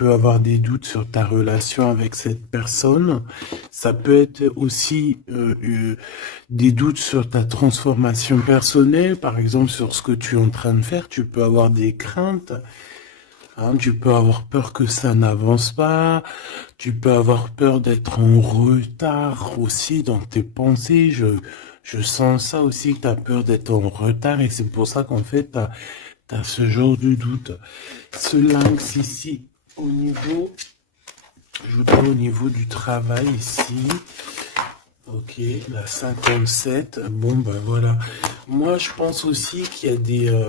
peux avoir des doutes sur ta relation avec cette personne. Ça peut être aussi des doutes sur ta transformation personnelle, par exemple sur ce que tu es en train de faire. Tu peux avoir des craintes. Hein, tu peux avoir peur que ça n'avance pas, tu peux avoir peur d'être en retard aussi dans tes pensées. Je sens ça aussi que tu as peur d'être en retard et c'est pour ça qu'en fait, tu as ce genre de doute. Ce lynx ici, au niveau, je voudrais au niveau du travail ici. Ok, la 57. Bon, ben voilà. Moi, je pense aussi qu'il y a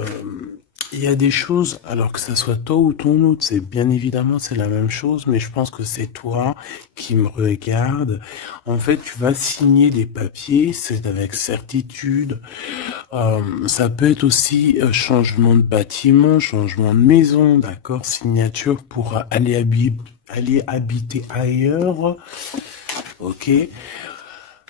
il y a des choses, alors que ça soit toi ou ton autre, c'est bien évidemment, c'est la même chose, mais je pense que c'est toi qui me regarde. En fait, tu vas signer des papiers, c'est avec certitude. Ça peut être aussi changement de bâtiment, changement de maison, d'accord, signature pour aller habiter ailleurs. Ok.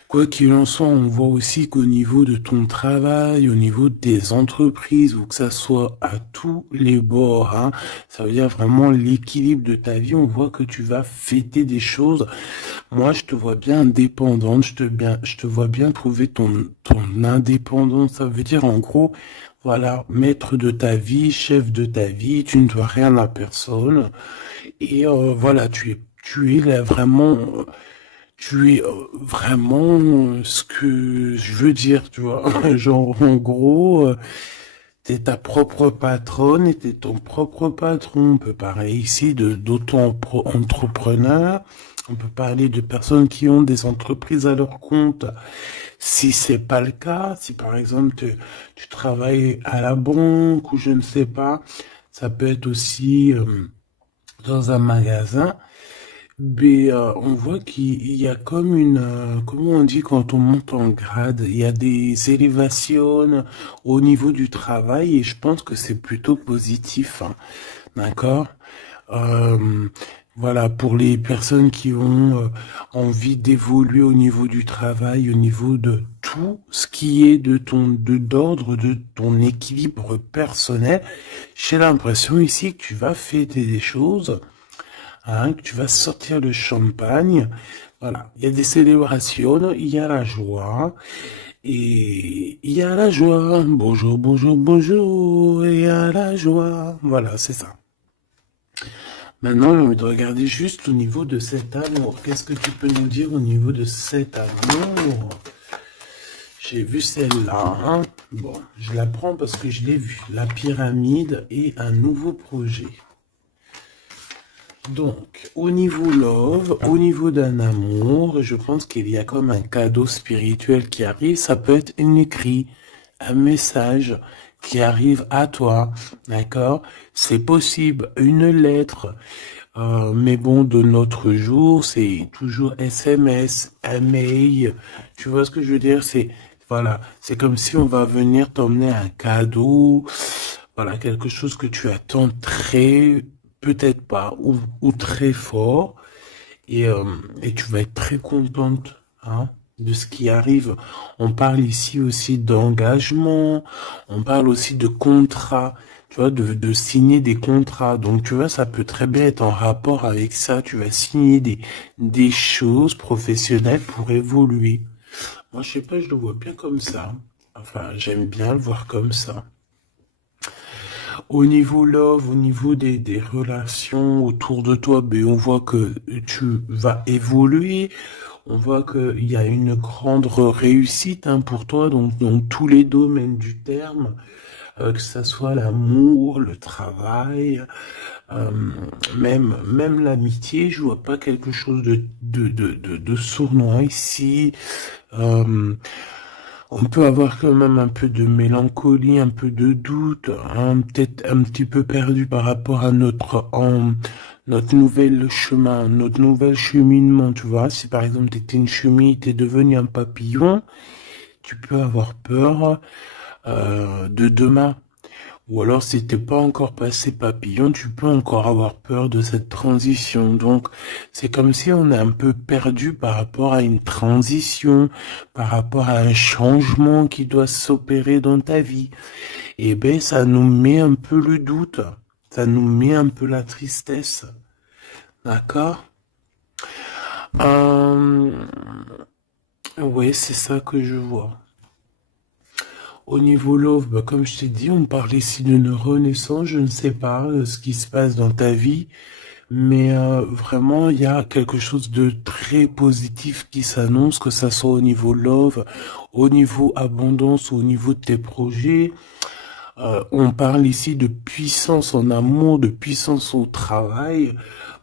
Quoi qu'il en soit, on voit aussi qu'au niveau de ton travail, au niveau des entreprises, ou que ça soit à tous les bords, hein, ça veut dire vraiment l'équilibre de ta vie, on voit que tu vas fêter des choses. Moi, je te vois bien indépendante, je te vois bien trouver ton indépendance. Ça veut dire, en gros, voilà, maître de ta vie, chef de ta vie, tu ne dois rien à personne. Et voilà, tu es là vraiment... Tu es vraiment ce que je veux dire, tu vois. Genre, en gros, t'es ta propre patronne et t'es ton propre patron. On peut parler ici de d'auto-entrepreneurs. On peut parler de personnes qui ont des entreprises à leur compte. Si c'est pas le cas, si par exemple tu travailles à la banque ou je ne sais pas, ça peut être aussi dans un magasin. Mais on voit qu'il y a comme comment on dit quand on monte en grade, il y a des élévations au niveau du travail et je pense que c'est plutôt positif, hein, d'accord? Euh, voilà, pour les personnes qui ont envie d'évoluer au niveau du travail, au niveau de tout ce qui est d'ordre de ton équilibre personnel, j'ai l'impression ici que tu vas fêter des choses, hein, que tu vas sortir le champagne. Voilà, il y a des célébrations, il y a la joie, et il y a la joie. Bonjour, bonjour, bonjour, et il y a la joie. Voilà, c'est ça. Maintenant, j'ai envie de regarder juste au niveau de cet amour. Qu'est-ce que tu peux nous dire au niveau de cet amour? J'ai vu celle-là, hein. Bon, je la prends parce que je l'ai vue. La pyramide et un nouveau projet. Donc, au niveau love, au niveau d'un amour, je pense qu'il y a comme un cadeau spirituel qui arrive. Ça peut être un écrit, un message qui arrive à toi, d'accord? C'est possible, une lettre. Mais bon, de notre jour, c'est toujours SMS, un mail. Tu vois ce que je veux dire? Voilà, c'est comme si on va venir t'emmener un cadeau. Voilà, quelque chose que tu attends très, peut-être pas, ou très fort. Et tu vas être très contente, hein, de ce qui arrive. On parle ici aussi d'engagement, on parle aussi de contrat, tu vois, de signer des contrats. Donc, tu vois, ça peut très bien être en rapport avec ça. Tu vas signer des choses professionnelles pour évoluer. Moi, je sais pas, je le vois bien comme ça. Enfin, j'aime bien le voir comme ça. Au niveau love, au niveau des relations autour de toi, ben, on voit que tu vas évoluer. On voit qu'il y a une grande réussite, hein, pour toi, donc dans tous les domaines du terme, que ça soit l'amour, le travail, euh, même l'amitié. Je vois pas quelque chose de sournois ici. Euh, on peut avoir quand même un peu de mélancolie, un peu de doute, hein, peut-être un petit peu perdu par rapport à notre nouvel chemin, notre nouvel cheminement, tu vois. Si par exemple tu étais une chenille, t'es devenu un papillon, tu peux avoir peur de demain. Ou alors, si t'es pas encore passé papillon, tu peux encore avoir peur de cette transition. Donc, c'est comme si on est un peu perdu par rapport à une transition, par rapport à un changement qui doit s'opérer dans ta vie. Et ben, ça nous met un peu le doute. Ça nous met un peu la tristesse. D'accord? Euh, ouais, c'est ça que je vois. Au niveau love, bah, comme je t'ai dit, on parle ici d'une renaissance. Je ne sais pas ce qui se passe dans ta vie, mais vraiment, il y a quelque chose de très positif qui s'annonce, que ça soit au niveau love, au niveau abondance ou au niveau de tes projets. On parle ici de puissance en amour, de puissance au travail,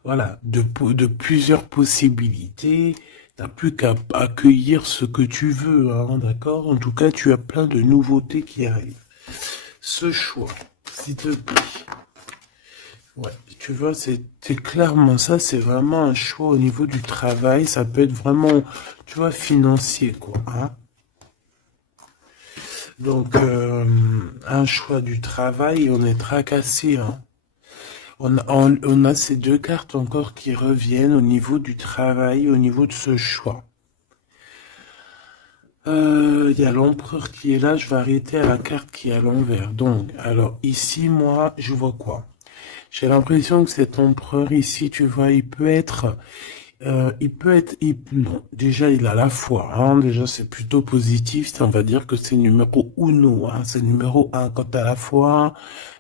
voilà, de plusieurs possibilités. T'as plus qu'à accueillir ce que tu veux, hein, d'accord? En tout cas, tu as plein de nouveautés qui arrivent. Ce choix, s'il te plaît. Ouais, tu vois, c'est clairement ça, c'est vraiment un choix au niveau du travail. Ça peut être vraiment, tu vois, financier, quoi, hein. Donc, un choix du travail, on est tracassé, hein. On a ces deux cartes encore qui reviennent au niveau du travail, au niveau de ce choix. Il y a l'empereur qui est là, je vais arrêter à la carte qui est à l'envers. Donc, alors ici, moi, je vois quoi? J'ai l'impression que cet empereur ici, tu vois, non, déjà il a la foi, hein, déjà c'est plutôt positif, on va dire que c'est numéro uno, hein, c'est numéro un. Quand t'as la foi,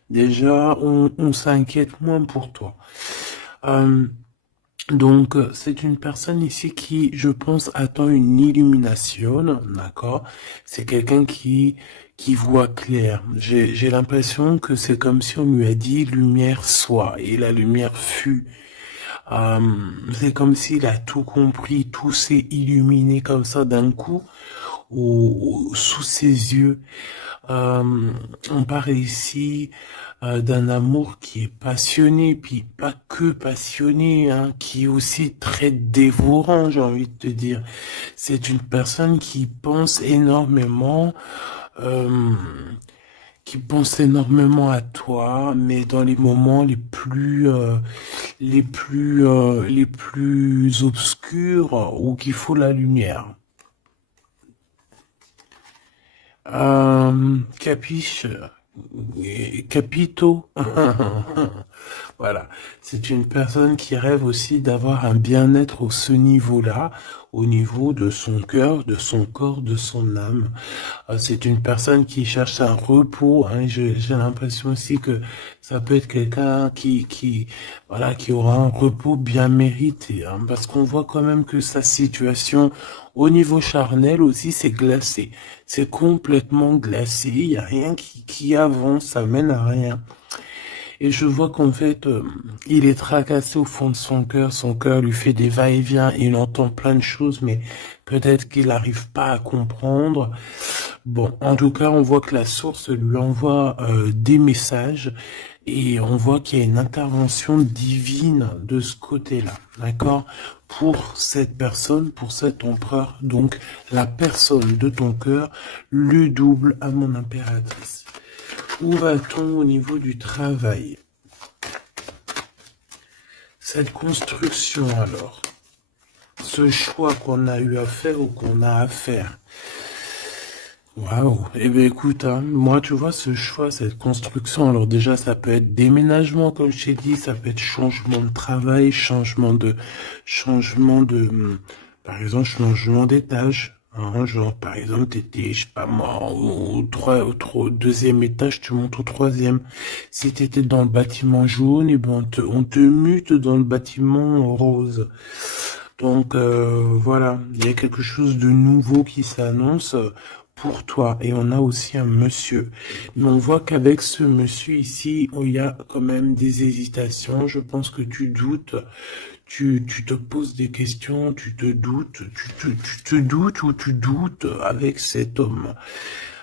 déjà on s'inquiète moins pour toi. Euh, Donc, c'est une personne ici qui, je pense, attend une illumination, d'accord? C'est quelqu'un qui voit clair. J'ai l'impression que c'est comme si on lui a dit lumière soit, et la lumière fut. Euh, c'est comme s'il a tout compris, tout s'est illuminé comme ça d'un coup, sous ses yeux. Euh, on parle ici d'un amour qui est passionné, puis pas que passionné, hein, qui est aussi très dévorant, j'ai envie de te dire. C'est une personne euh, qui pense énormément à toi, mais dans les moments les plus obscurs où qu'il faut la lumière. Capiche, capito. Voilà, c'est une personne qui rêve aussi d'avoir un bien-être au ce niveau-là, au niveau de son cœur, de son corps, de son âme. C'est une personne qui cherche un repos, hein. J'ai l'impression aussi que ça peut être quelqu'un voilà, qui aura un repos bien mérité, hein, parce qu'on voit quand même que sa situation au niveau charnel aussi, c'est glacé. C'est complètement glacé. Il n'y a rien qui avance, ça mène à rien. Et je vois qu'en fait, il est tracassé au fond de son cœur. Son cœur lui fait des va-et-vient. Il entend plein de choses, mais peut-être qu'il n'arrive pas à comprendre. Bon, en tout cas, on voit que la source lui envoie des messages et on voit qu'il y a une intervention divine de ce côté-là, d'accord? Pour cette personne, pour cet empereur, donc la personne de ton cœur, le double à mon impératrice. Où va-t-on au niveau du travail? Cette construction alors, ce choix qu'on a eu à faire ou qu'on a à faire. Waouh. Eh bien écoute, hein, moi tu vois ce choix, cette construction, alors déjà ça peut être déménagement comme je t'ai dit, ça peut être changement de travail, changement de, par exemple changement d'étage. Hein, genre par exemple t'étais, je sais pas moi, au deuxième étage, tu montes au troisième. Si t'étais dans le bâtiment jaune, et ben on te mute dans le bâtiment rose. Donc voilà, il y a quelque chose de nouveau qui s'annonce pour toi. Et on a aussi un monsieur. Mais on voit qu'avec ce monsieur ici, il y a quand même des hésitations. Je pense que tu doutes, tu te poses des questions, tu te doutes, tu te doutes ou tu doutes avec cet homme.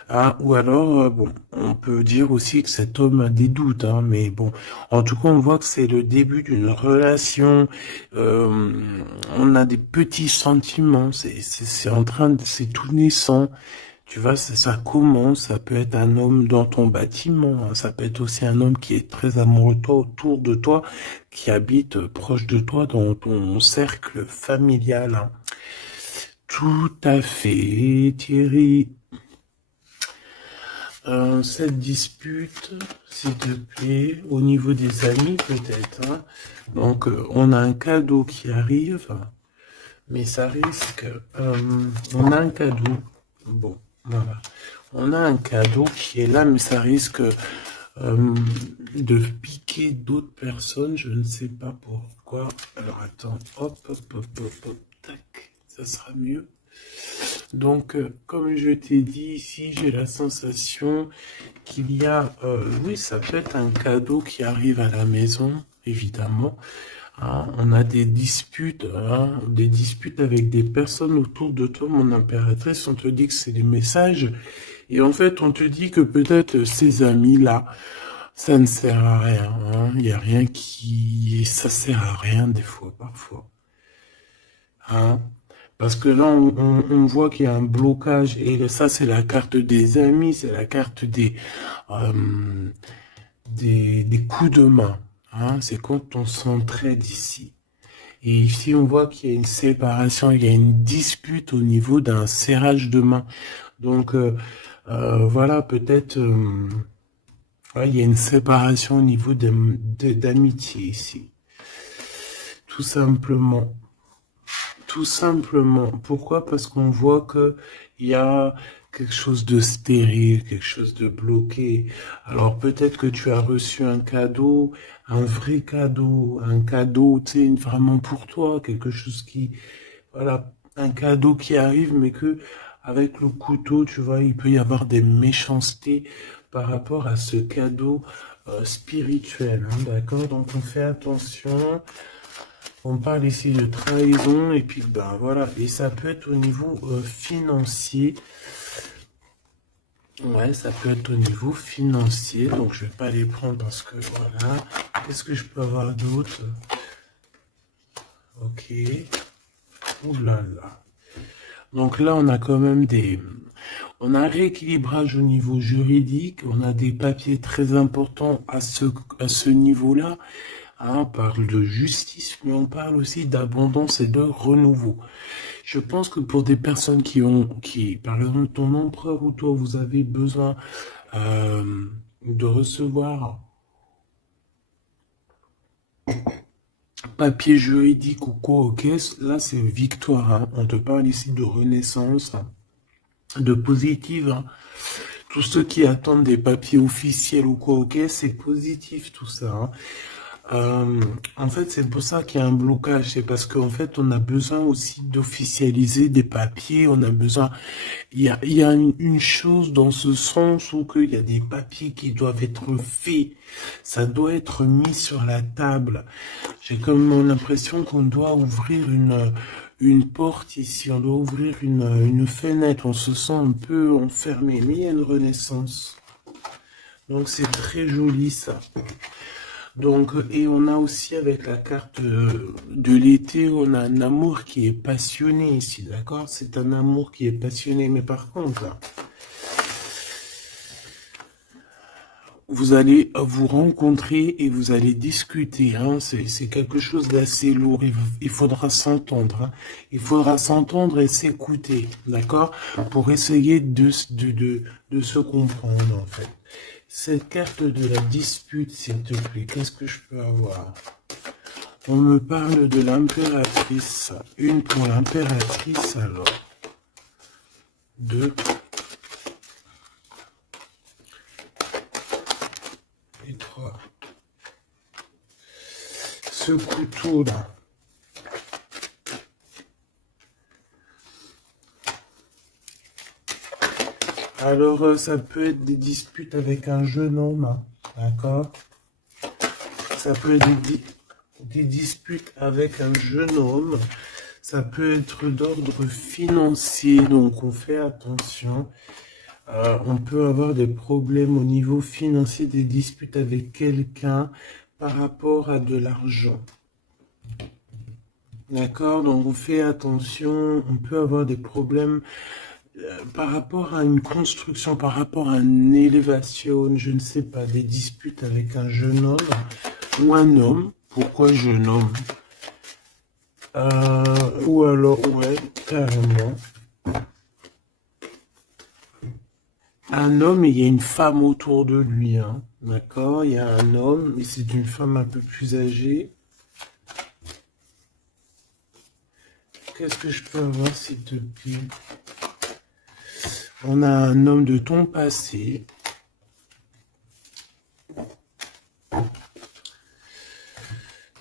Ah, ou alors, bon, on peut dire aussi que cet homme a des doutes, hein, mais bon, en tout cas, on voit que c'est le début d'une relation. euh, on a des petits sentiments, c'est en train de, c'est tout naissant. Tu vois, ça commence, ça peut être un homme dans ton bâtiment, hein, ça peut être aussi un homme qui est très amoureux de toi, autour de toi, qui habite proche de toi dans ton cercle familial, hein. Tout à fait, Thierry. cette dispute, s'il te plaît, au niveau des amis peut-être, hein. Donc, on a un cadeau qui arrive, mais ça risque, on a un cadeau, bon, voilà, on a un cadeau qui est là, mais ça risque de piquer d'autres personnes, je ne sais pas pourquoi. Alors attends, hop, hop, hop, hop, hop, tac, ça sera mieux. Donc, comme je t'ai dit ici, j'ai la sensation qu'il y a, oui, ça peut être un cadeau qui arrive à la maison, évidemment. Hein, on a des disputes avec des personnes autour de toi, mon impératrice. On te dit que c'est des messages, et en fait, on te dit que peut-être ces amis-là, ça ne sert à rien. Hein. Il n'y a rien ça sert à rien des fois, parfois. Hein. Parce que là, on voit qu'il y a un blocage, et ça, c'est la carte des amis, c'est la carte des coups de main. Hein. C'est quand on s'entraide ici. Et ici, on voit qu'il y a une séparation, il y a une dispute au niveau d'un serrage de main. Donc, voilà, peut-être, ouais, il y a une séparation au niveau d'amitié ici. Tout simplement. Tout simplement. Pourquoi? Parce qu'on voit que il y a quelque chose de stérile, quelque chose de bloqué. Alors peut-être que tu as reçu un cadeau, un vrai cadeau, un cadeau, tu sais, vraiment pour toi, quelque chose qui, voilà, un cadeau qui arrive, mais que avec le couteau, tu vois, il peut y avoir des méchancetés par rapport à ce cadeau spirituel, hein, d'accord? Donc on fait attention. On parle ici de trahison, et puis ben voilà, et ça peut être au niveau financier. Ouais, ça peut être au niveau financier, donc je vais pas les prendre parce que voilà. Qu'est-ce que je peux avoir d'autre? Ok. Ouh là là. Donc là, on a quand même on a un rééquilibrage au niveau juridique, on a des papiers très importants à ce niveau-là. Hein, on parle de justice, mais on parle aussi d'abondance et de renouveau. Je pense que pour des personnes par exemple, ton empereur ou toi, vous avez besoin de recevoir papier juridique ou quoi, ok, là c'est victoire. Hein. On te parle ici de renaissance, hein, de positive. Hein. Tous ceux qui attendent des papiers officiels ou quoi, ok, c'est positif tout ça. Hein. En fait, c'est pour ça qu'il y a un blocage. C'est parce qu'en fait, on a besoin aussi d'officialiser des papiers. On a besoin. Il y a une chose dans ce sens où il y a des papiers qui doivent être faits. Ça doit être mis sur la table. J'ai comme l'impression qu'on doit ouvrir une porte ici. On doit ouvrir une fenêtre. On se sent un peu enfermé. Mais il y a une renaissance. Donc, c'est très joli, ça. Donc, et on a aussi avec la carte de l'été, on a un amour qui est passionné ici, d'accord? C'est un amour qui est passionné, mais par contre, là, vous allez vous rencontrer et vous allez discuter, hein? C'est quelque chose d'assez lourd, il faudra s'entendre, hein? Il faudra s'entendre et s'écouter, d'accord? Pour essayer de se comprendre, en fait. Cette carte de la dispute, s'il te plaît, qu'est-ce que je peux avoir? On me parle de l'impératrice. Une pour l'impératrice, alors. Deux. Et trois. Ce couteau-là. Alors, ça peut être des disputes avec un jeune homme, hein, d'accord? Ça peut être des disputes avec un jeune homme. Ça peut être d'ordre financier, donc on fait attention. On peut avoir des problèmes au niveau financier, des disputes avec quelqu'un par rapport à de l'argent. D'accord? Donc on fait attention. On peut avoir des problèmes par rapport à une construction, par rapport à une élévation, je ne sais pas, des disputes avec un jeune homme ou un homme. Pourquoi jeune homme? Ou alors, ouais, carrément. un homme et il y a une femme autour de lui, hein. D'accord? Il y a un homme et c'est une femme un peu plus âgée. Qu'est-ce que je peux avoir, s'il te plaît? On a un homme de ton passé.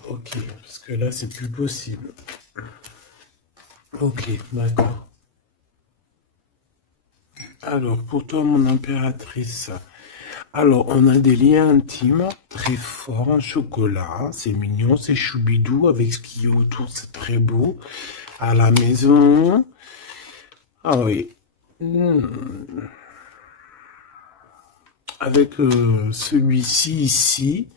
Ok, parce que là, c'est plus possible. Ok, d'accord. Alors, pour toi, mon impératrice, alors, on a des liens intimes très forts, un chocolat, c'est mignon, c'est choubidou, avec ce qui est autour, c'est très beau. À la maison, ah oui. Avec celui-ci ici,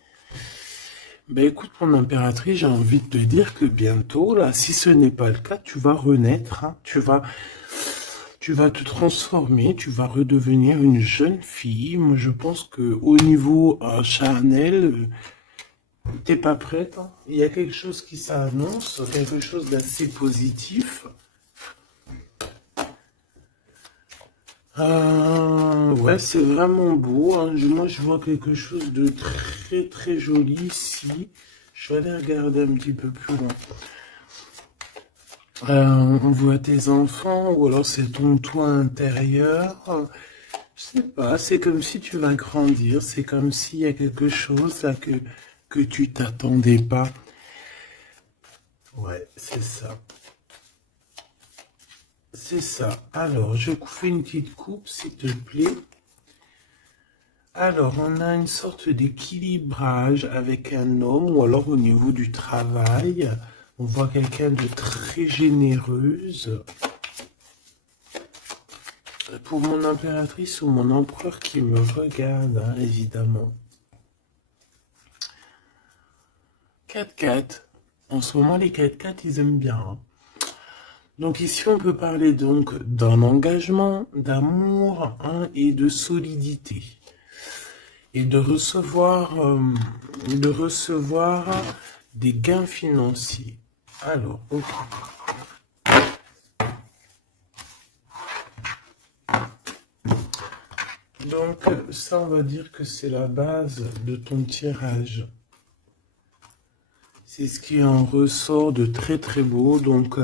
ben écoute, mon impératrice, j'ai envie de te dire que bientôt, là, si ce n'est pas le cas, tu vas renaître, hein. Tu vas te transformer, tu vas redevenir une jeune fille. Moi, je pense que au niveau charnel, t'es pas prête, hein. Il y a quelque chose qui s'annonce, quelque chose d'assez positif. Ouais, c'est vraiment beau, hein. Moi, je vois quelque chose de très très joli ici. Je vais aller regarder un petit peu plus loin. On voit tes enfants, ou alors c'est ton toit intérieur. Je sais pas, c'est comme si tu vas grandir, c'est comme s'il y a quelque chose là que tu t'attendais pas. Ouais, c'est ça. C'est ça. Alors, je fais une petite coupe, s'il te plaît. Alors, on a une sorte d'équilibrage avec un homme, ou alors au niveau du travail. On voit quelqu'un de très généreuse. Pour mon impératrice ou mon empereur qui me regarde, hein, évidemment. 4x4. En ce moment, les 4x4, ils aiment bien, hein. Donc ici, on peut parler donc d'un engagement, d'amour, hein, et de solidité. Et de recevoir des gains financiers. Alors, ok. Donc, ça, on va dire que c'est la base de ton tirage. C'est ce qui en ressort de très très beau. Donc,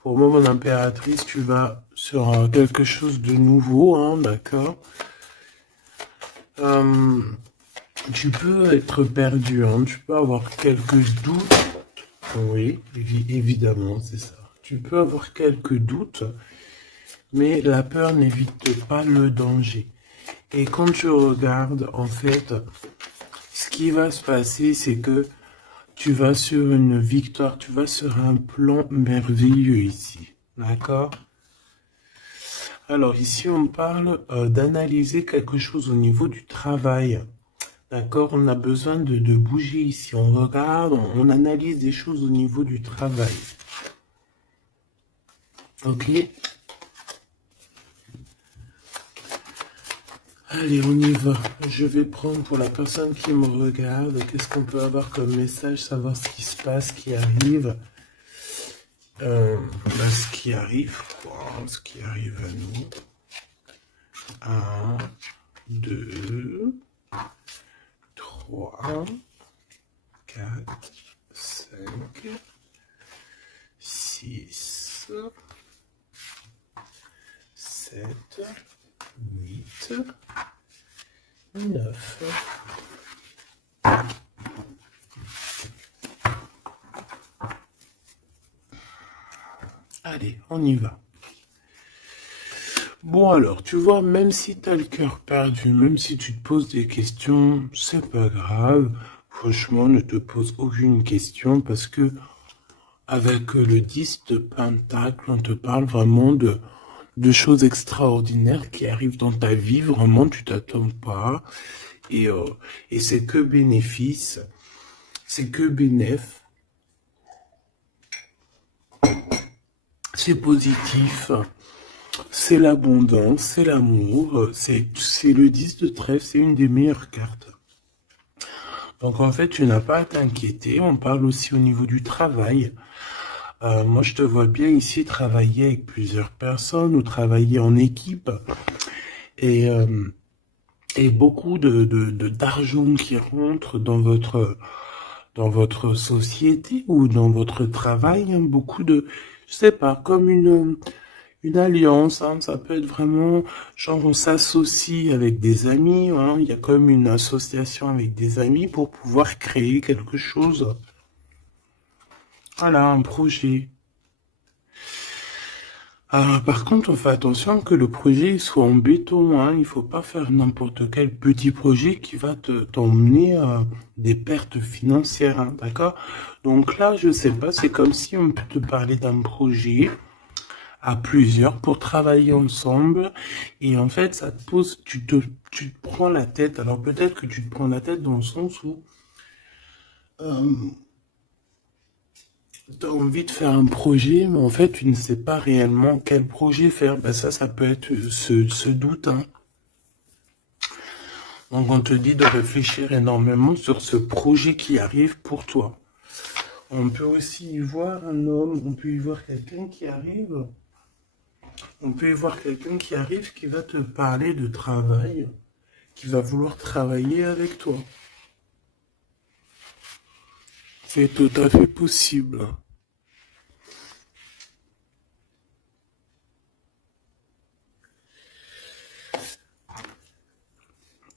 pour moi, mon impératrice, tu vas sur quelque chose de nouveau, hein, d'accord? Tu peux être perdu, hein, tu peux avoir quelques doutes. Oui, évidemment, c'est ça. Tu peux avoir quelques doutes, mais la peur n'évite pas le danger. Et quand tu regardes, en fait, ce qui va se passer, c'est que tu vas sur une victoire, tu vas sur un plan merveilleux ici. D'accord? Alors ici, on parle d'analyser quelque chose au niveau du travail. D'accord? On a besoin de bouger ici. On regarde, on analyse des choses au niveau du travail. Ok? Allez, on y va. Je vais prendre pour la personne qui me regarde. Qu'est-ce qu'on peut avoir comme message? Savoir ce qui se passe, ce qui arrive. Ce qui arrive, quoi. Ce qui arrive à nous. 1, 2, 3, 4, 5, 6, 7, 8, 9. Allez, on y va. Bon alors, tu vois, même si tu as le cœur perdu, même si tu te poses des questions, c'est pas grave. Franchement, ne te pose aucune question parce que avec le 10 de Pentacle, on te parle vraiment de choses extraordinaires qui arrivent dans ta vie. Vraiment, tu t'attends pas. Et c'est que bénéfice. C'est que bénéf. C'est positif. C'est l'abondance, c'est l'amour, c'est le 10 de trèfle, c'est une des meilleures cartes. Donc en fait, tu n'as pas à t'inquiéter. On parle aussi au niveau du travail. Moi, je te vois bien ici travailler avec plusieurs personnes ou travailler en équipe et, euh, et beaucoup d'argent qui rentre dans votre société ou dans votre travail, hein, beaucoup de, je sais pas, comme une alliance, hein, ça peut être vraiment, genre on s'associe avec des amis, hein, il y a comme une association avec des amis pour pouvoir créer quelque chose. Voilà, un projet. Ah, par contre, on fait attention que le projet soit en béton, hein. Il faut pas faire n'importe quel petit projet qui va t'emmener des pertes financières, hein, d'accord? Donc là, je sais pas, c'est comme si on peut te parler d'un projet à plusieurs pour travailler ensemble et en fait, ça te pose, tu te prends la tête. Alors peut-être que tu te prends la tête dans le sens où euh, tu as envie de faire un projet, mais en fait, tu ne sais pas réellement quel projet faire. Ben ça peut être ce doute, hein. Donc, on te dit de réfléchir énormément sur ce projet qui arrive pour toi. On peut aussi y voir un homme, on peut y voir quelqu'un qui arrive, on peut y voir quelqu'un qui arrive qui va te parler de travail, qui va vouloir travailler avec toi. C'est tout à fait possible.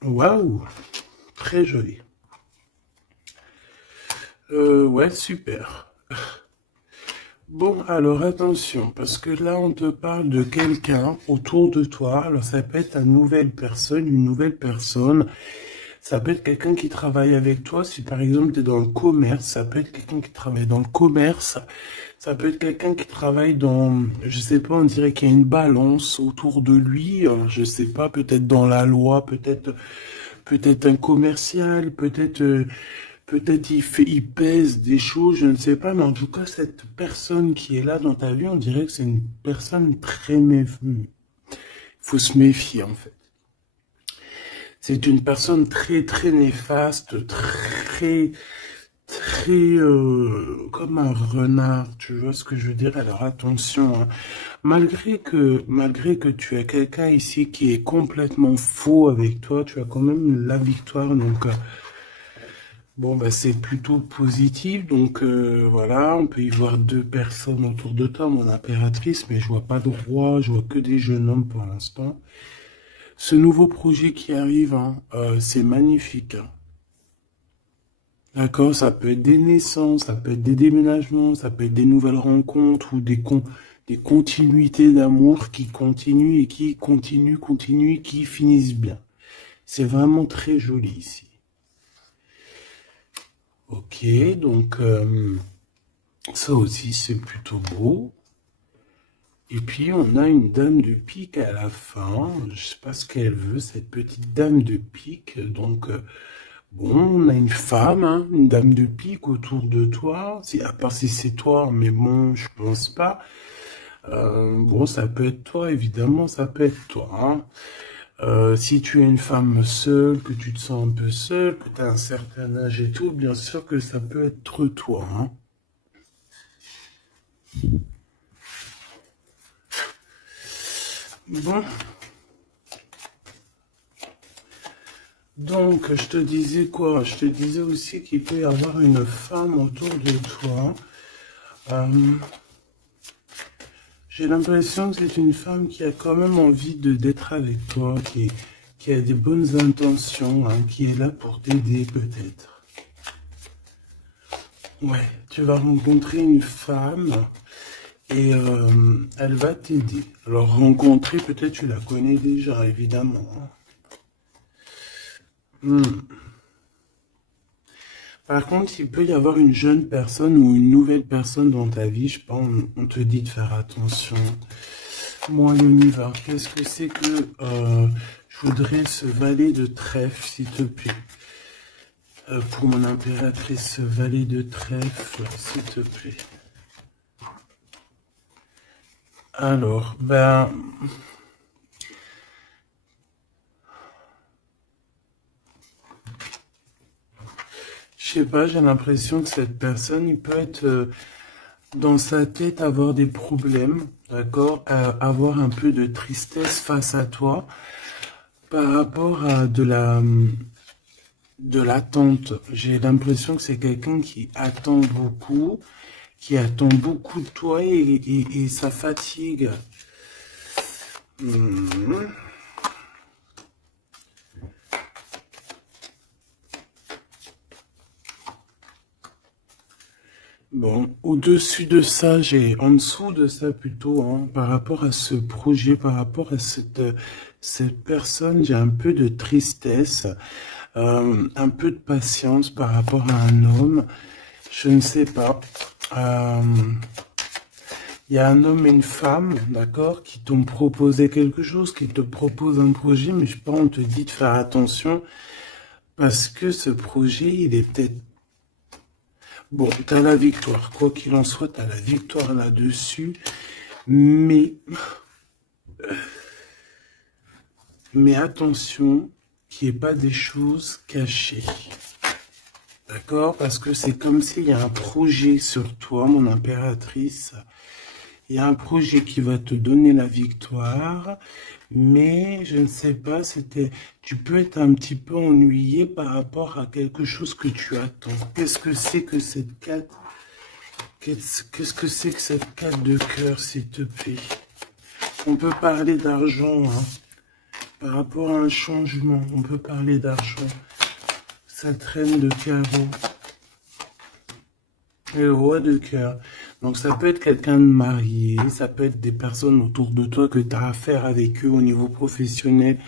Waouh, très joli. Ouais, super. Bon, alors attention, parce que là, on te parle de quelqu'un autour de toi. Alors, ça peut être une nouvelle personne. Ça peut être quelqu'un qui travaille avec toi. Si par exemple, tu es dans le commerce, ça peut être quelqu'un qui travaille dans le commerce. Ça peut être quelqu'un qui travaille dans, je sais pas, on dirait qu'il y a une balance autour de lui. Je sais pas, peut-être dans la loi, peut-être un commercial, peut-être il pèse des choses, je ne sais pas, mais en tout cas, cette personne qui est là dans ta vie, on dirait que c'est une personne très méfiante. Il faut se méfier, en fait. C'est une personne très, très néfaste, comme un renard, tu vois ce que je veux dire? Alors attention, hein. Malgré que tu as quelqu'un ici qui est complètement faux avec toi, tu as quand même la victoire, donc, bon, bah, c'est plutôt positif. Donc, voilà, on peut y voir deux personnes autour de toi, mon impératrice, mais je vois pas de roi, je vois que des jeunes hommes pour l'instant. Ce nouveau projet qui arrive, hein, c'est magnifique, hein. D'accord, ça peut être des naissances, ça peut être des déménagements, ça peut être des nouvelles rencontres ou des continuités d'amour qui continuent et qui continuent et qui finissent bien. C'est vraiment très joli ici. Ok, donc ça aussi c'est plutôt beau. Et puis on a une dame de pique à la fin. Je sais pas ce qu'elle veut, cette petite dame de pique. Donc bon, on a une femme, hein, une dame de pique autour de toi. Si, à part si c'est toi, mais bon, je pense pas. Bon, ça peut être toi, évidemment, ça peut être toi, hein. Si tu es une femme seule, que tu te sens un peu seule, que tu as un certain âge et tout, bien sûr que ça peut être toi, hein. Bon, donc je te disais quoi? Je te disais aussi qu'il peut y avoir une femme autour de toi. Euh, j'ai l'impression que c'est une femme qui a quand même envie d'être avec toi, qui a des bonnes intentions, hein, qui est là pour t'aider peut-être. Ouais, tu vas rencontrer une femme et elle va t'aider. Alors rencontrer, peut-être tu la connais déjà, évidemment, hein. Hmm. Par contre, il peut y avoir une jeune personne ou une nouvelle personne dans ta vie, je pense, on te dit de faire attention. Moi, on y va. Qu'est-ce que c'est que je voudrais ce valet de trèfle, s'il te plaît. Pour mon impératrice, ce valet de trèfle, s'il te plaît. Alors, ben, je sais pas, j'ai l'impression que cette personne, il peut être dans sa tête avoir des problèmes, d'accord, avoir un peu de tristesse face à toi par rapport à de l'attente. J'ai l'impression que c'est quelqu'un qui attend beaucoup de toi et ça fatigue. Mhm. Bon, au-dessus de ça, en dessous de ça plutôt, hein, par rapport à ce projet, par rapport à cette personne, j'ai un peu de tristesse, un peu de patience par rapport à un homme. Je ne sais pas. Euh, Il y a un homme et une femme, d'accord, qui t'ont proposé quelque chose, qui te proposent un projet, mais je sais pas, on te dit de faire attention parce que ce projet, il est peut-être... Bon, t'as la victoire, quoi qu'il en soit, t'as la victoire là-dessus, mais, mais attention qu'il n'y ait pas des choses cachées. D'accord? Parce que c'est comme s'il y a un projet sur toi, mon impératrice. Il y a un projet qui va te donner la victoire, mais je ne sais pas, tu peux être un petit peu ennuyé par rapport à quelque chose que tu attends. Qu'est-ce que c'est que cette carte? Qu'est-ce que c'est que cette carte de cœur, s'il te plaît? On peut parler d'argent, hein, par rapport à un changement. On peut parler d'argent. Cette reine de carreau. Et le roi de cœur. Donc ça peut être quelqu'un de marié, ça peut être des personnes autour de toi que tu as affaire avec eux au niveau professionnel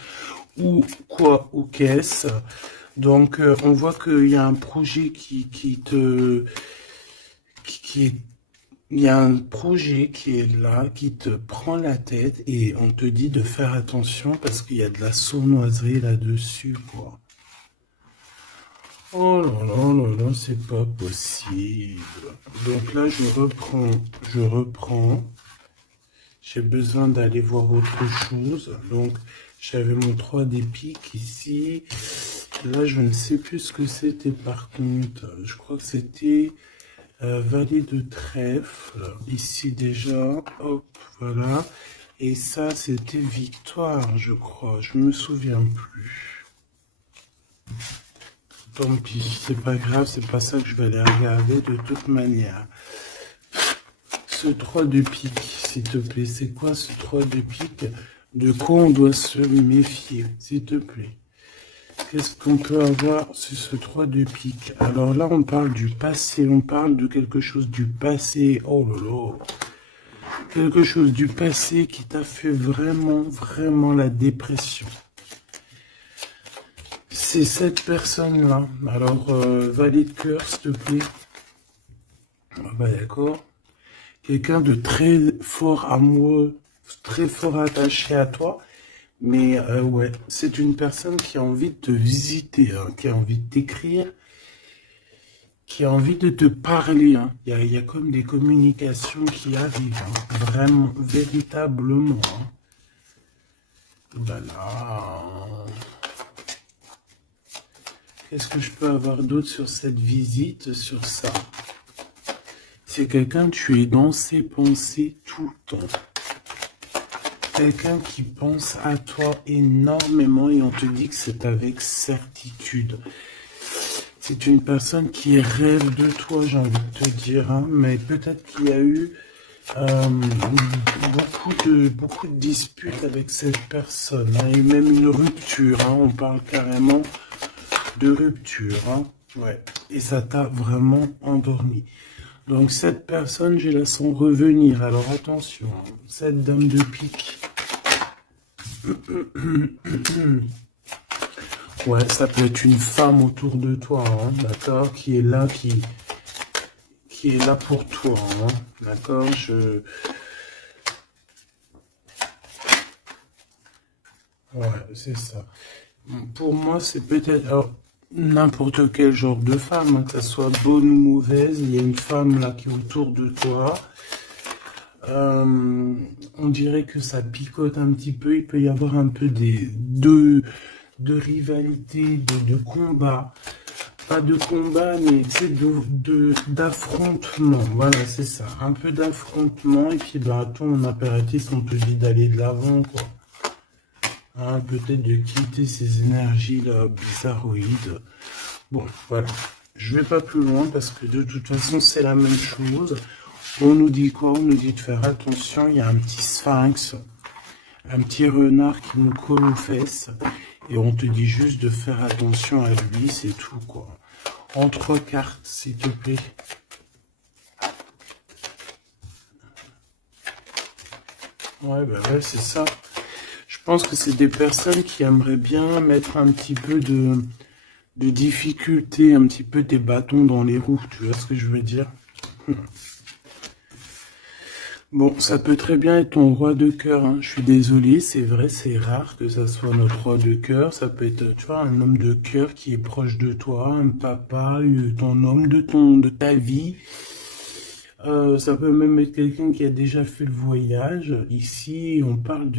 ou quoi ou qu'est-ce. Donc on voit qu'il y a un projet qui est, il y a un projet qui est là, qui te prend la tête et on te dit de faire attention parce qu'il y a de la sournoiserie là-dessus, quoi. Oh là là là là, c'est pas possible. Donc là, je reprends. J'ai besoin d'aller voir autre chose. Donc, j'avais mon 3 des piques ici. Là, je ne sais plus ce que c'était par contre. Je crois que c'était valet de trèfle. Ici déjà, hop, voilà. Et ça, c'était victoire, je crois. Je me souviens plus. Tant pis, c'est pas grave, c'est pas ça que je vais aller regarder de toute manière. Ce 3 de pique, s'il te plaît, c'est quoi ce 3 de pique? De quoi on doit se méfier, s'il te plaît? Qu'est-ce qu'on peut avoir sur ce 3 de pique? Alors là, on parle du passé, on parle de quelque chose du passé. Oh là là! Quelque chose du passé qui t'a fait vraiment, vraiment la dépression. C'est cette personne-là. Alors, valet de cœur, s'il te plaît. Ah bah d'accord. Quelqu'un de très fort amoureux, très fort attaché à toi. Mais ouais, c'est une personne qui a envie de te visiter, hein, qui a envie de t'écrire, qui a envie de te parler. Hein. Il y a comme des communications qui arrivent, hein, vraiment, véritablement. Hein. Voilà. Qu'est-ce que je peux avoir d'autre sur cette visite, sur ça? C'est quelqu'un, tu es dans ses pensées tout le temps. Quelqu'un qui pense à toi énormément et on te dit que c'est avec certitude. C'est une personne qui rêve de toi, j'ai envie de te dire, hein, mais peut-être qu'il y a eu beaucoup de disputes avec cette personne, hein, et même une rupture, hein, on parle carrément de rupture, hein, ouais, et ça t'a vraiment endormi. Donc cette personne, je la sens revenir, alors attention, hein, cette dame de pique. Ouais, ça peut être une femme autour de toi, hein, d'accord, qui est là, qui est là pour toi, hein, d'accord, ouais, c'est ça. Pour moi, c'est peut-être n'importe quel genre de femme, hein, que ça soit bonne ou mauvaise, il y a une femme là qui est autour de toi. On dirait que ça picote un petit peu, il peut y avoir un peu de rivalité, de combat. pas de combat, mais c'est d'affrontement. Voilà, c'est ça. Un peu d'affrontement. Et puis, bah, ton impératif, on te dit d'aller de l'avant, quoi. Hein, peut-être de quitter ces énergies-là bizarroïdes. Bon, voilà. Je vais pas plus loin parce que de toute façon, c'est la même chose. On nous dit quoi? On nous dit de faire attention. Il y a un petit sphinx, un petit renard qui nous colle aux fesses. Et on te dit juste de faire attention à lui, c'est tout, quoi. En 3 cartes, s'il te plaît. Ouais, bah ouais, c'est ça. Je pense que c'est des personnes qui aimeraient bien mettre un petit peu de difficulté, un petit peu des bâtons dans les roues, tu vois ce que je veux dire? Bon, ça peut très bien être ton roi de cœur, hein. Je suis désolé, c'est vrai, c'est rare que ça soit notre roi de cœur. Ça peut être, tu vois, un homme de cœur qui est proche de toi, un papa, ton homme de ta vie. Ça peut même être quelqu'un qui a déjà fait le voyage. Ici, on parle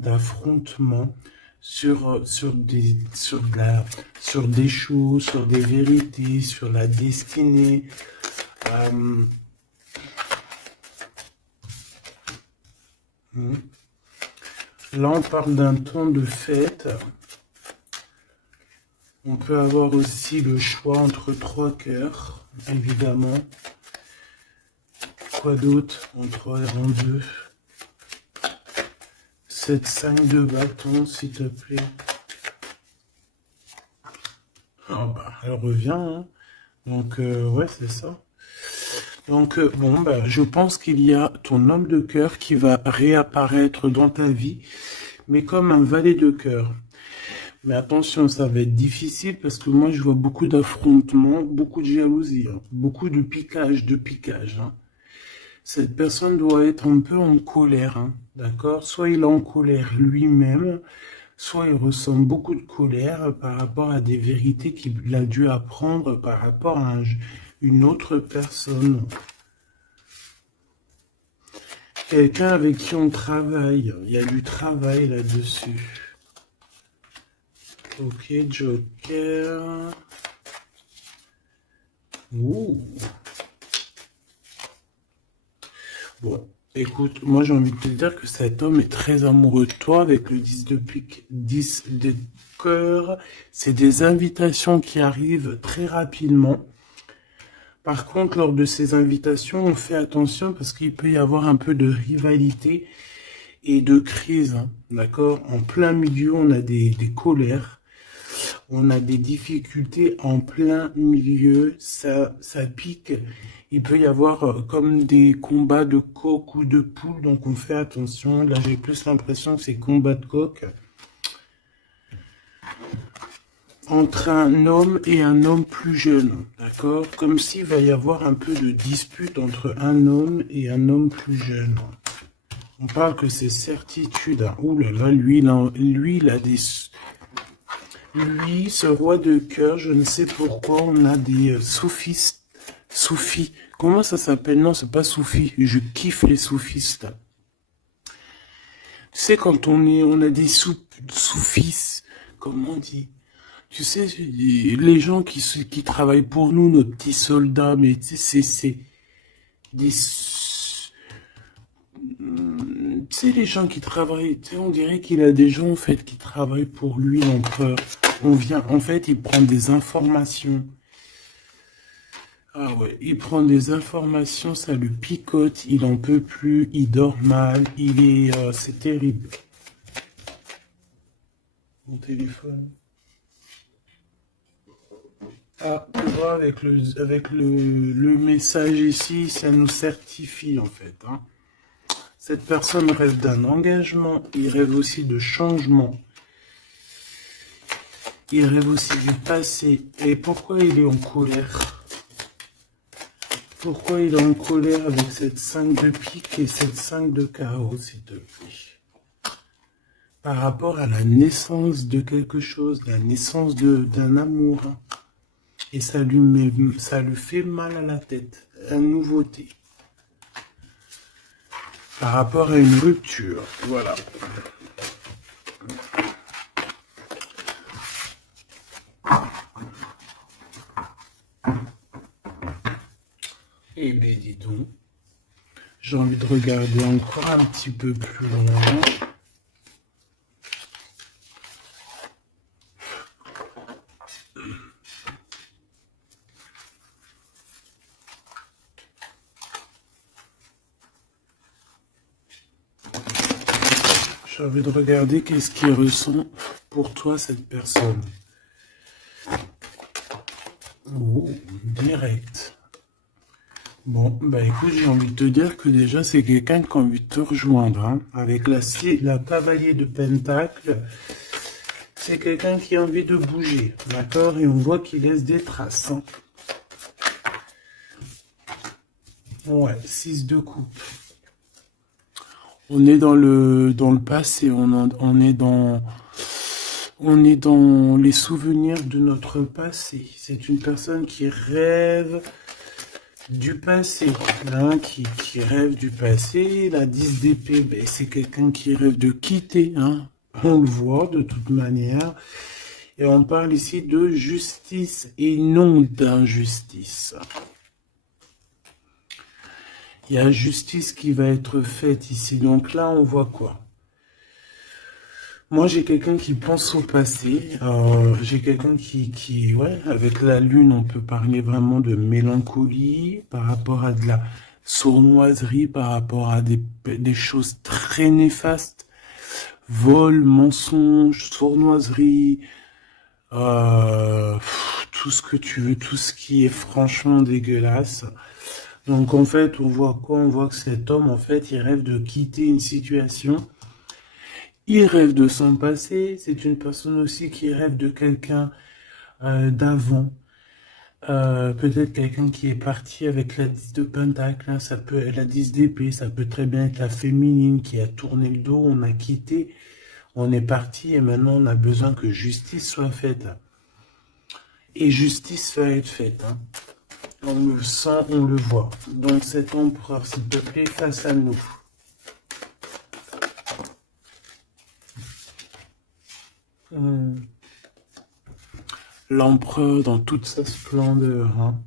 d'affrontement sur des choses, sur des vérités, sur la destinée. Là, on parle d'un temps de fête. On peut avoir aussi le choix entre 3 cœurs, évidemment. Quoi d'autre? En 3 et en 2. 7, 5 de bâton, s'il te plaît. Oh, bah, elle revient, hein. Donc, ouais, c'est ça. Donc, bon, bah, je pense qu'il y a ton homme de cœur qui va réapparaître dans ta vie, mais comme un valet de cœur. Mais attention, ça va être difficile parce que moi, je vois beaucoup d'affrontements, beaucoup de jalousie, hein, beaucoup de piquage. Hein. Cette personne doit être un peu en colère, hein, d'accord? Soit il est en colère lui-même, soit il ressent beaucoup de colère par rapport à des vérités qu'il a dû apprendre par rapport à une autre personne. Quelqu'un avec qui on travaille, il y a du travail là-dessus. Ok, Joker. Ouh. Bon, écoute, moi j'ai envie de te dire que cet homme est très amoureux de toi avec le 10 de pique, 10 de cœur. C'est des invitations qui arrivent très rapidement. Par contre, lors de ces invitations, on fait attention parce qu'il peut y avoir un peu de rivalité et de crise, hein, d'accord? En plein milieu, on a des colères. On a des difficultés en plein milieu, ça pique. Il peut y avoir comme des combats de coq ou de poule, donc on fait attention. Là, j'ai plus l'impression que c'est combat de coq. Entre un homme et un homme plus jeune, d'accord? Comme s'il va y avoir un peu de dispute entre un homme et un homme plus jeune. On parle que c'est certitude. Hein. Ouh là là, lui, il a des... Lui, ce roi de cœur, je ne sais pourquoi, on a des soufistes. Soufis. Comment ça s'appelle? Non, c'est pas soufi. Je kiffe les soufistes. Tu sais, quand on a des soufis, comment on dit? Tu sais, les gens qui travaillent pour nous, nos petits soldats, mais tu sais, c'est des... Tu sais, les gens qui travaillent, tu sais, on dirait qu'il a des gens, en fait, qui travaillent pour lui, l'empereur. En fait, il prend des informations. Ah ouais, il prend des informations, ça lui picote, il en peut plus, il dort mal, c'est terrible. Mon téléphone. Ah, tu vois, avec le message ici, ça nous certifie, en fait, hein. Cette personne rêve d'un engagement, il rêve aussi de changement. Il rêve aussi du passé. Et pourquoi il est en colère? Pourquoi il est en colère avec cette 5 de pique et cette 5 de carreau, s'il te plaît? Par rapport à la naissance de quelque chose, la naissance d'un amour. Et ça lui fait mal à la tête. La nouveauté. Par rapport à une rupture. Voilà. Eh bien, dis donc. J'ai envie de regarder encore un petit peu plus loin. J'ai envie de regarder qu'est-ce qui ressent pour toi cette personne. Oh, direct. Bon, bah écoute, j'ai envie de te dire que déjà c'est quelqu'un qui a envie de te rejoindre. Hein. Avec la cavalier de Pentacle, c'est quelqu'un qui a envie de bouger, d'accord? Et on voit qu'il laisse des traces. Hein. Ouais, 6 de coupe. On est dans le passé, on est dans les souvenirs de notre passé. C'est une personne qui rêve du passé, hein, qui rêve du passé. La 10 d'épée, ben, c'est quelqu'un qui rêve de quitter, hein. On le voit de toute manière. Et on parle ici de justice et non d'injustice. Il y a justice qui va être faite ici. Donc là, on voit quoi? Moi, j'ai quelqu'un qui pense au passé. J'ai quelqu'un ouais, avec la lune, on peut parler vraiment de mélancolie par rapport à de la sournoiserie, par rapport à des choses très néfastes. Vol, mensonge, sournoiserie, tout ce que tu veux, tout ce qui est franchement dégueulasse. Donc en fait, on voit quoi? On voit que cet homme, en fait, il rêve de quitter une situation. Il rêve de son passé. C'est une personne aussi qui rêve de quelqu'un d'avant. Peut-être quelqu'un qui est parti avec la 10 de Pentacle. Hein. Ça peut être la 10 d'épée. Ça peut très bien être la féminine qui a tourné le dos. On a quitté. On est parti et maintenant on a besoin que justice soit faite. Et justice va être faite. Hein. On le sent, on le voit. Donc cet empereur, s'il te plaît, face à nous. L'empereur dans toute sa splendeur, hein,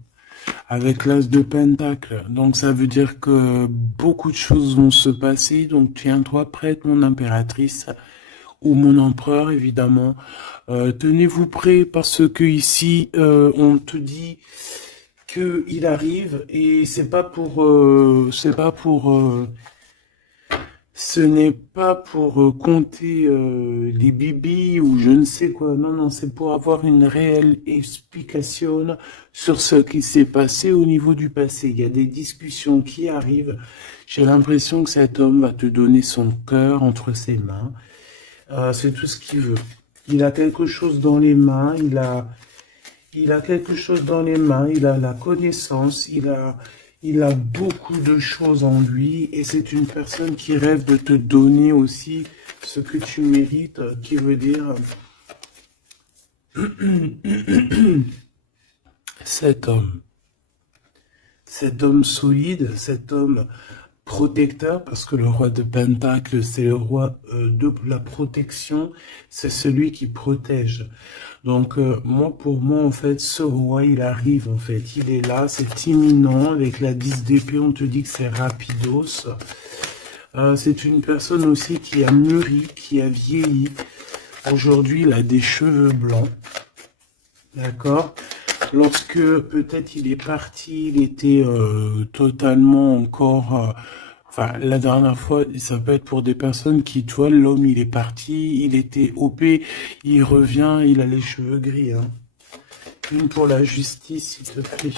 avec l'as de Pentacle. Donc ça veut dire que beaucoup de choses vont se passer. Donc tiens-toi prête, mon impératrice, ou mon empereur, évidemment. Tenez-vous prêts parce que ici, on te dit que il arrive et ce n'est pas pour compter les bibis ou je ne sais quoi. Non, non, c'est pour avoir une réelle explication sur ce qui s'est passé au niveau du passé. Il y a des discussions qui arrivent. J'ai l'impression que cet homme va te donner son cœur entre ses mains. C'est tout ce qu'il veut. Il a quelque chose dans les mains, il a quelque chose dans les mains, il a la connaissance, il a beaucoup de choses en lui et c'est une personne qui rêve de te donner aussi ce que tu mérites, qui veut dire cet homme solide, cet homme protecteur, parce que le roi de Pentacle, c'est le roi de la protection, c'est celui qui protège. Donc, pour moi, en fait, ce roi, il arrive, en fait, il est là, c'est imminent, avec la 10 d'épée, on te dit que c'est rapidos. C'est une personne aussi qui a mûri, qui a vieilli. Aujourd'hui, il a des cheveux blancs, d'accord? Lorsque peut-être il est parti, il était totalement encore... Enfin, la dernière fois, ça peut être pour des personnes qui, tu vois, l'homme, il est parti, il était OP, il revient, il a les cheveux gris. Hein. Une pour la justice, s'il te plaît.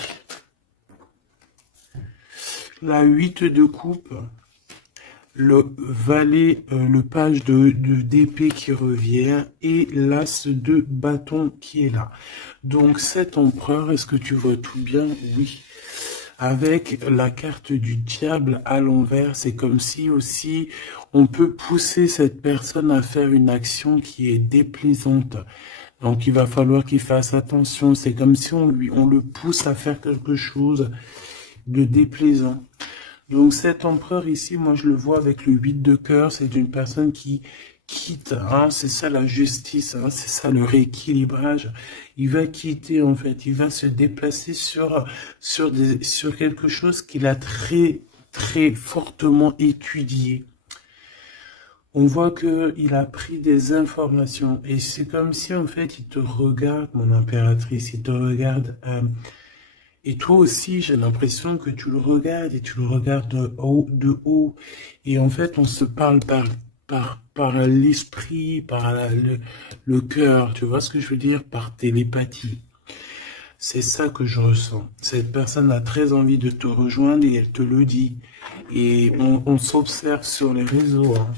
La 8 de coupe. Le valet, le page d'épée qui revient et l'as de bâton qui est là. Donc cet empereur, est-ce que tu vois tout bien? Oui. Avec la carte du diable à l'envers, c'est comme si aussi on peut pousser cette personne à faire une action qui est déplaisante. Donc il va falloir qu'il fasse attention. C'est comme si on le pousse à faire quelque chose de déplaisant. Donc cet empereur ici, moi je le vois avec le 8 de cœur, c'est une personne qui quitte, hein, c'est ça la justice, hein, c'est ça le rééquilibrage. Il va quitter, en fait, il va se déplacer sur quelque chose qu'il a très fortement étudié. On voit que il a pris des informations et c'est comme si, en fait, il te regarde, mon impératrice, il te regarde, et toi aussi, j'ai l'impression que tu le regardes et tu le regardes de haut. Et en fait, on se parle par l'esprit, le cœur. Tu vois ce que je veux dire? Par télépathie. C'est ça que je ressens. Cette personne a très envie de te rejoindre et elle te le dit. Et on s'observe sur les réseaux, hein.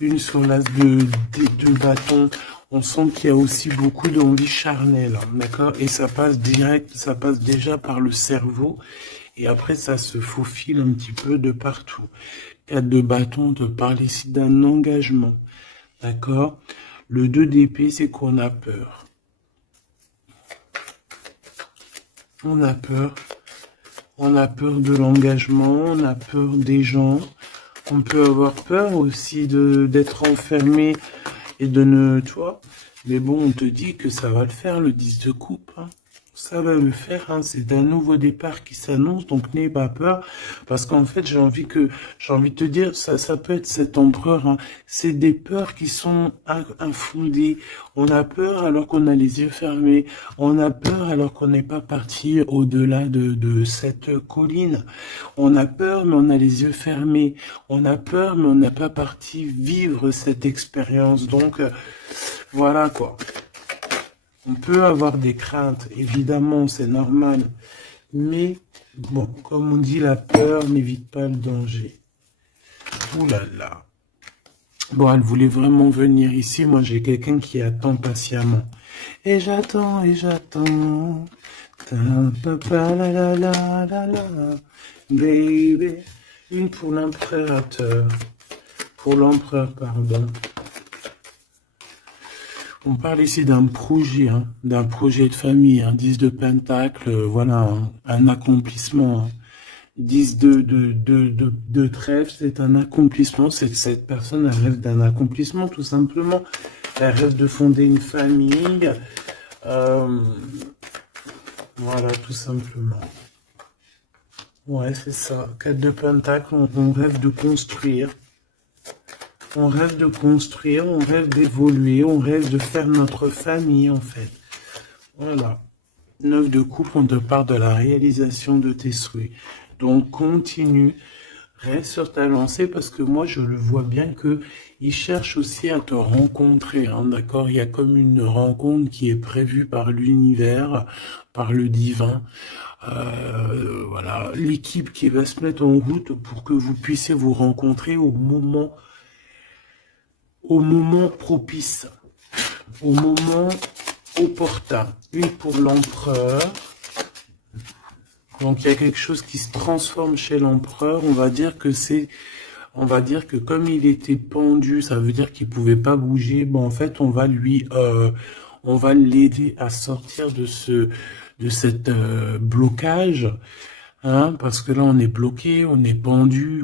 Une sur l'as de bâton. On sent qu'il y a aussi beaucoup d'envie charnelle, hein, d'accord? Et ça passe direct, ça passe déjà par le cerveau. Et après, ça se faufile un petit peu de partout. 4 de bâton te parle ici d'un engagement, d'accord? Le 2 d'épée, c'est qu'on a peur. On a peur. On a peur de l'engagement, on a peur des gens. On peut avoir peur aussi d'être enfermé et de ne, tu vois. Mais bon, on te dit que ça va le faire, le 10 de coupe, hein. Ça va le faire, hein. C'est un nouveau départ qui s'annonce, donc n'aie pas peur, parce qu'en fait, j'ai envie de te dire, ça peut être cet empereur, hein. C'est des peurs qui sont infondées. On a peur alors qu'on a les yeux fermés. On a peur alors qu'on n'est pas parti au-delà de cette colline. On a peur, mais on a les yeux fermés. On a peur, mais on n'a pas parti vivre cette expérience. Donc, voilà quoi. On peut avoir des craintes, évidemment, c'est normal. Mais, bon, comme on dit, la peur n'évite pas le danger. Ouh là là. Bon, elle voulait vraiment venir ici. Moi, j'ai quelqu'un qui attend patiemment. Et j'attends, et j'attends. Papa, la la la la la. Baby. Une pour l'impérateur. Pour l'empereur, pardon. On parle ici d'un projet, hein, d'un projet de famille, un 10 de pentacle, voilà, hein, un accomplissement. Hein. 10 de trèfle, c'est un accomplissement. Cette personne, elle rêve d'un accomplissement, tout simplement. Elle rêve de fonder une famille. Voilà, tout simplement. Ouais, c'est ça. 4 de pentacle, on rêve de construire. On rêve de construire, on rêve d'évoluer, on rêve de faire notre famille, en fait. Voilà. 9 de coupe, on te parle de la réalisation de tes souhaits. Donc, continue, reste sur ta lancée, parce que moi, je le vois bien que il cherche aussi à te rencontrer, hein, d'accord? Il y a comme une rencontre qui est prévue par l'univers, par le divin. Voilà, l'équipe qui va se mettre en route pour que vous puissiez vous rencontrer au moment propice, au moment opportun. Une pour l'empereur. Donc il y a quelque chose qui se transforme chez l'empereur. On va dire que comme il était pendu, ça veut dire qu'il pouvait pas bouger. Bon, en fait, on va l'aider à sortir de cette blocage. Hein, parce que là, on est bloqué, on est pendu,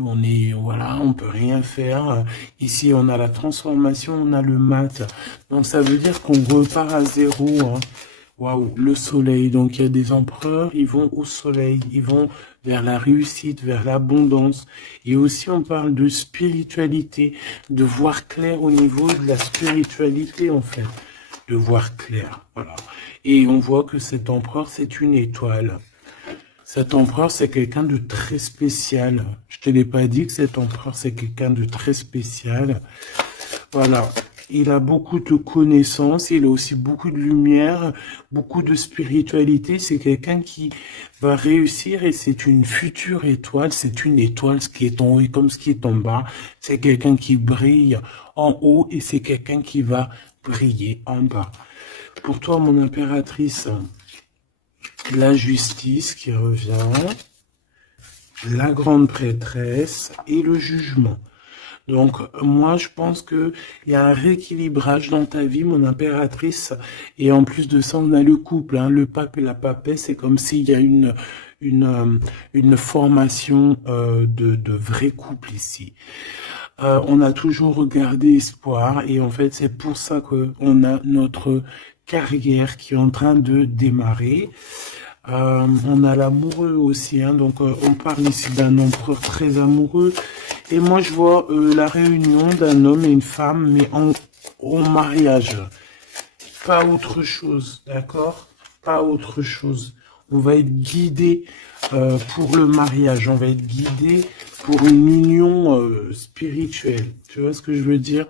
voilà, on peut rien faire. Ici, on a la transformation, on a le mat. Donc, ça veut dire qu'on repart à zéro, hein. Waouh, le soleil. Donc, il y a des empereurs, ils vont au soleil, ils vont vers la réussite, vers l'abondance. Et aussi, on parle de spiritualité, de voir clair au niveau de la spiritualité, en fait. De voir clair, voilà. Et on voit que cet empereur, c'est une étoile. Cet empereur, c'est quelqu'un de très spécial. Je te l'ai pas dit que cet empereur, c'est quelqu'un de très spécial. Voilà. Il a beaucoup de connaissances, il a aussi beaucoup de lumière, beaucoup de spiritualité. C'est quelqu'un qui va réussir et c'est une future étoile. C'est une étoile, ce qui est en haut comme ce qui est en bas. C'est quelqu'un qui brille en haut et c'est quelqu'un qui va briller en bas. Pour toi, mon impératrice, la justice qui revient, la grande prêtresse et le jugement. Donc, moi, je pense que il y a un rééquilibrage dans ta vie, mon impératrice. Et en plus de ça, on a le couple, hein, le pape et la papesse. C'est comme s'il y a une formation de vrai couple ici. On a toujours gardé espoir et en fait, c'est pour ça que on a notre carrière qui est en train de démarrer. On a l'amoureux aussi, hein, donc on parle ici d'un empereur très amoureux. Et moi, je vois la réunion d'un homme et une femme, mais en mariage. Pas autre chose, d'accord? Pas autre chose. On va être guidé pour le mariage. On va être guidé pour une union spirituelle. Tu vois ce que je veux dire?